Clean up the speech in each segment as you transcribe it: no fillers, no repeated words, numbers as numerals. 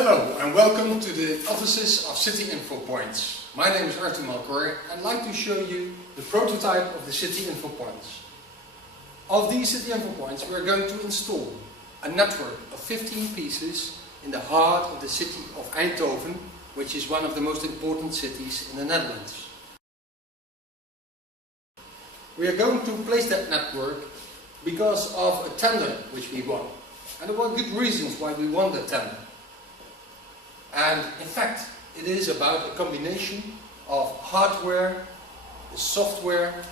Hello and welcome to the offices of City Info Points. My name is Malcorps and I'd like to show you the prototype of the City Info Points. Of these City Info Points we are going to install a network of 15 pieces in the heart of the city of Eindhoven, which is one of the most important cities in the Netherlands. We are going to place that network because of a tender which we won. And there were good reasons why we won the tender. And in fact, it is about a combination of hardware, the software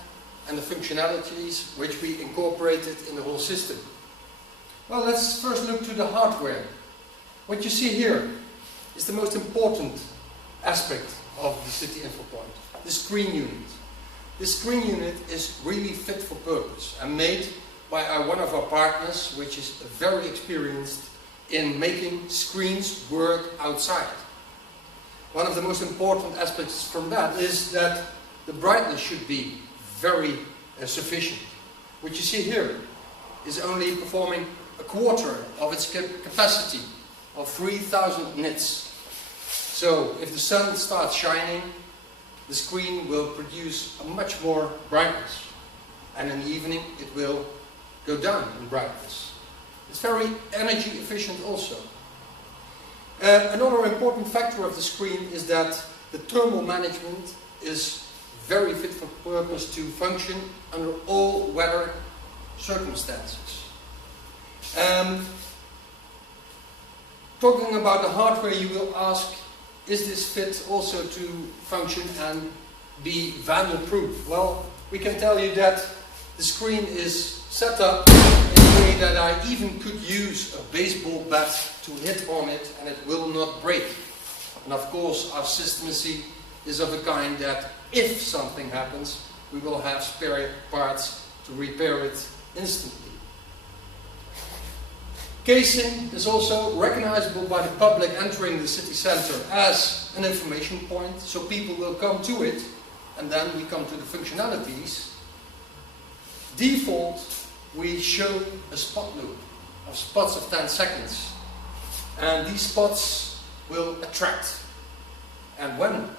and the functionalities which we incorporated in the whole system. Well, let's first look to the hardware. What you see here is the most important aspect of the City Info Point, the screen unit. This screen unit is really fit for purpose and made by one of our partners, which is very experienced in making screens work outside. One of the most important aspects from that is that the brightness should be very sufficient. What you see here is only performing a quarter of its capacity of 3000 nits. So if the sun starts shining, the screen will produce a much more brightness, and in the evening it will go down in brightness. It's very energy efficient also. Another important factor of the screen is that the thermal management is very fit for purpose to function under all weather circumstances. Talking about the hardware, you will ask, is this fit also to function and be vandal proof? Well, we can tell you that the screen is set up in a way that I even could use a baseball bat to hit on it and it will not break. And of course our systemacy is of a kind that if something happens, we will have spare parts to repair it instantly. Casing is also recognizable by the public entering the city center as an information point, so people will come to it, and then we come to the functionalities. Default, we show a spot loop of spots of 10 seconds, and these spots will attract. And when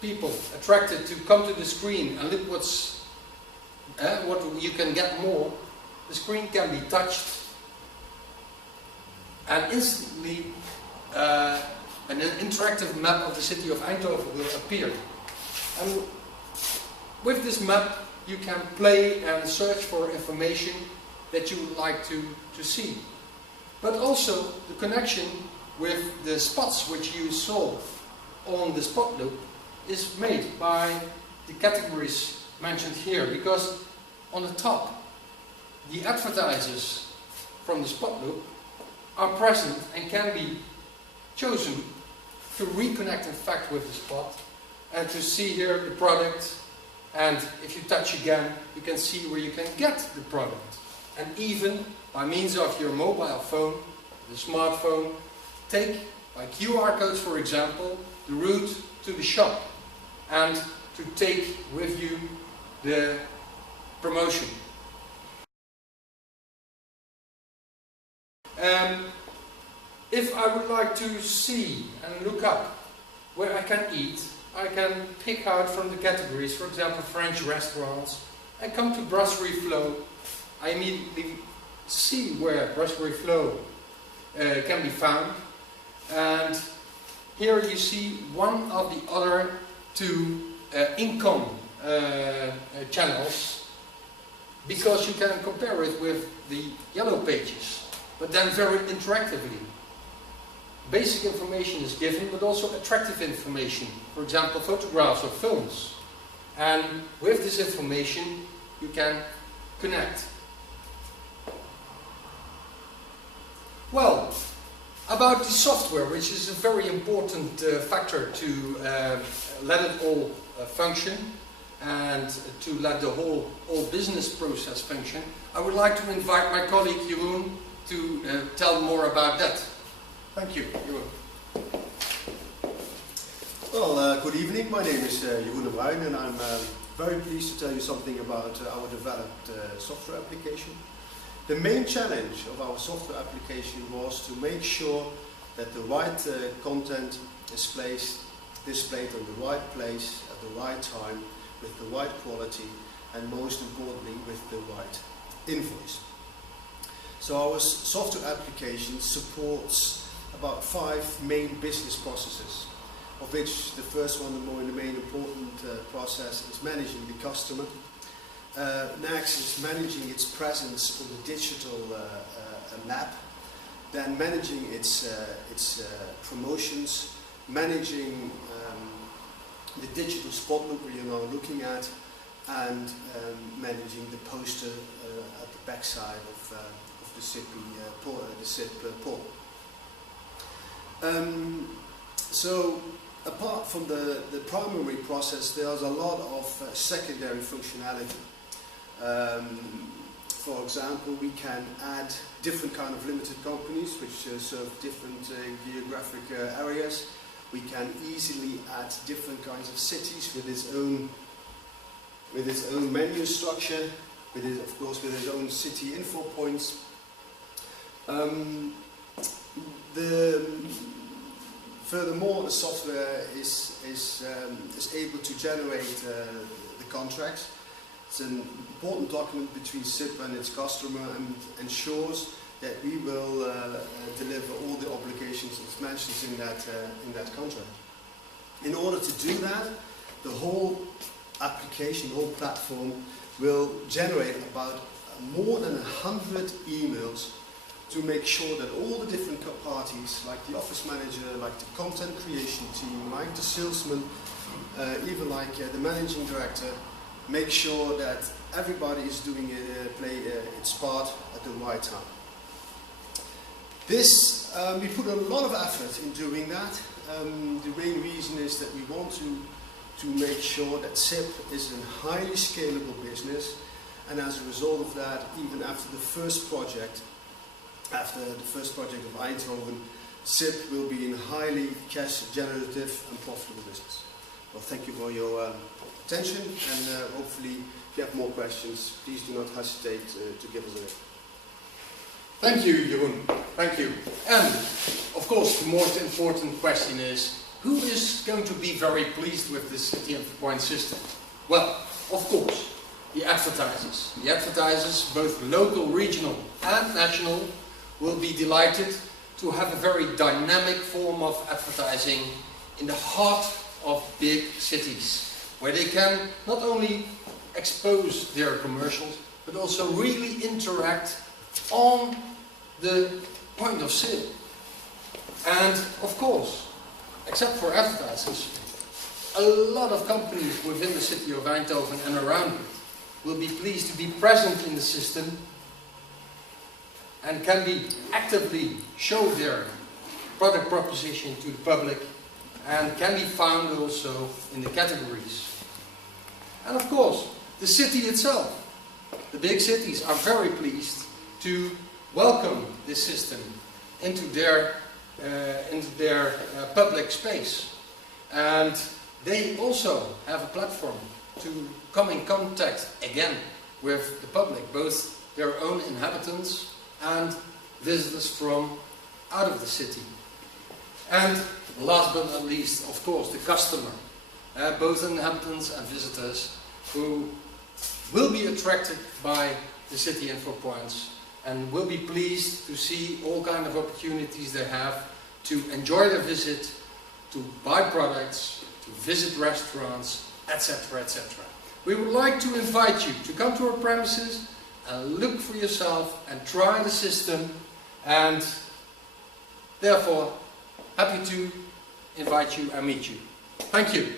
people attracted to come to the screen and look what you can get more, the screen can be touched and instantly an interactive map of the city of Eindhoven will appear. And with this map you can play and search for information that you would like to see. But also the connection with the spots which you saw on the spot loop is made by the categories mentioned here, because on the top the advertisers from the spot loop are present and can be chosen to reconnect in fact with the spot and to see here the product. And if you touch again, you can see where you can get the product. And even by means of your mobile phone, the smartphone, take by QR codes for example, the route to the shop and to take with you the promotion. If I would like to see and look up where I can eat, I can pick out from the categories, for example French restaurants, and come to Brasserie Flow. I immediately see where Brasserie Flow can be found, and here you see one of the other two income channels, because you can compare it with the yellow pages, but then very interactively. Basic information is given, but also attractive information, for example photographs or films. And with this information you can connect. Well, about the software, which is a very important factor to let it all function and to let the whole business process function, I would like to invite my colleague Jeroen to tell more about that. Thank you, Jeroen. Well, good evening. My name is Jeroen and I'm very pleased to tell you something about our developed software application. The main challenge of our software application was to make sure that the right content is displayed on the right place at the right time with the right quality and most importantly with the right invoice. So our software application supports about 5 main business processes, of which the first one, the main important process, is managing the customer. Next is managing its presence on the digital map, then managing its promotions, managing the digital spot look we are now looking at, and managing the poster at the backside of the SIP portal. So apart from the primary process, there's a lot of secondary functionality. For example, we can add different kind of limited companies which serve different geographic areas. We can easily add different kinds of cities with its own menu structure, of course with its own city info points. Furthermore, the software is able to generate the contracts. It's an important document between SIP and its customer and ensures that we will deliver all the obligations as mentioned in that contract. In order to do that, the whole application, the whole platform will generate about more than 100 emails to make sure that all the different parties, like the office manager, like the content creation team, like the salesman, even like the managing director, make sure that everybody is doing its part at the right time. This, we put a lot of effort in doing that. The main reason is that we want to make sure that SIP is a highly scalable business, and as a result of that, even after the first project of Eindhoven, SIP will be a highly cash generative and profitable business. Well, thank you for your attention, and hopefully if you have more questions, please do not hesitate to give us a ring. Thank you, Jeroen. Thank you. And of course the most important question is, who is going to be very pleased with the City Info Point system? Well, of course, the advertisers. The advertisers, both local, regional and national, will be delighted to have a very dynamic form of advertising in the heart of big cities, where they can not only expose their commercials, but also really interact on the point of sale. And of course, except for advertisers, a lot of companies within the city of Eindhoven and around it will be pleased to be present in the system and can be actively show their product proposition to the public and can be found also in the categories. And of course, the city itself, the big cities, are very pleased to welcome this system into their public space. And they also have a platform to come in contact again with the public, both their own inhabitants and visitors from out of the city. And last but not least, of course, the customer, both inhabitants and visitors, who will be attracted by the City Info Points and will be pleased to see all kinds of opportunities they have to enjoy their visit, to buy products, to visit restaurants, etc., etc. We would like to invite you to come to our premises and look for yourself and try the system, and therefore happy to invite you and meet you. Thank you.